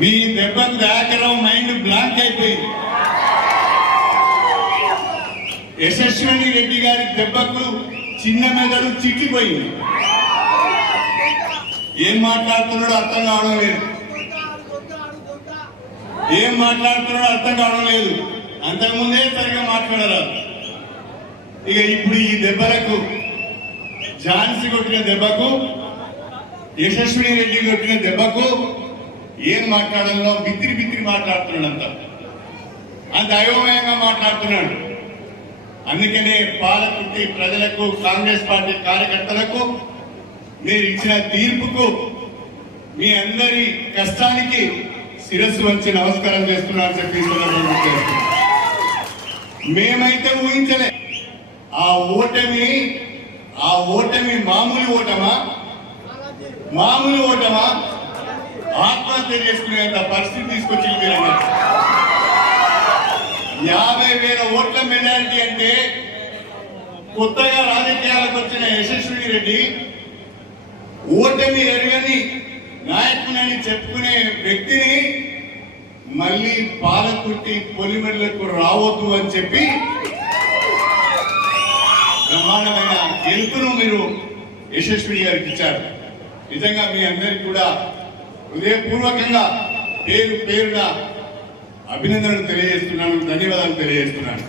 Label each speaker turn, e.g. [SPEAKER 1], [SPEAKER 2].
[SPEAKER 1] మీ దెబ్బకు దాకరం mind blank అయిపోయింది. యశస్విని రెడ్డి గారి దెబ్బకు చిన్న మెదడు చిక్కిపోయింది ఏం మాట్లాడుతున్నాడో అర్థం కావడం లేదు. ఏం మాట్లాడుతున్నాడో అర్థం కావడం లేదు. అంతకుముందే సరిగా మాట్లాడరాదు ఇక ఇప్పుడు ఈ దెబ్బలకు ఝాన్సీ కొట్టిన దెబ్బకు యశస్విని రెడ్డి కొట్టిన దెబ్బకు ఏం మాట్లాడాలో బిత్తిరి బిత్తిరి మాట్లాడుతున్నాడు అంత అంత అయోమయంగా మాట్లాడుతున్నాడు. అందుకనే పాలకృతి ప్రజలకు కాంగ్రెస్ పార్టీ కార్యకర్తలకు మీరు ఇచ్చిన తీర్పుకు మీ అందరి కష్టానికి శిరస్సు వచ్చి నమస్కారం చేస్తున్నాను చెప్పి మేమైతే ఊహించలే. ఆ ఓటమి ఆ ఓటమి మామూలు ఓటమా? మామూలు ఓటమా? ఆత్మహత్య చేసుకునేంత పరిస్థితి తీసుకొచ్చింది యాభై వేల ఓట్ల మెజారిటీ అంటే కొత్తగా రాజకీయాలకు వచ్చిన యశస్విని రెడ్డి ఓటమి ఎరగని నాయకునని చెప్పుకునే వ్యక్తిని మళ్ళీ పాలకుట్టి పొలిమెడలకు రావద్దు అని చెప్పి బ్రహ్మాండమైన గెలుపును మీరు యశస్విని గారికి ఇచ్చారు. నిజంగా మీ అందరికి కూడా హృదయపూర్వకంగా పేరు పేరుగా అభినందనలు తెలియజేస్తున్నాను ధన్యవాదాలు తెలియజేస్తున్నాను.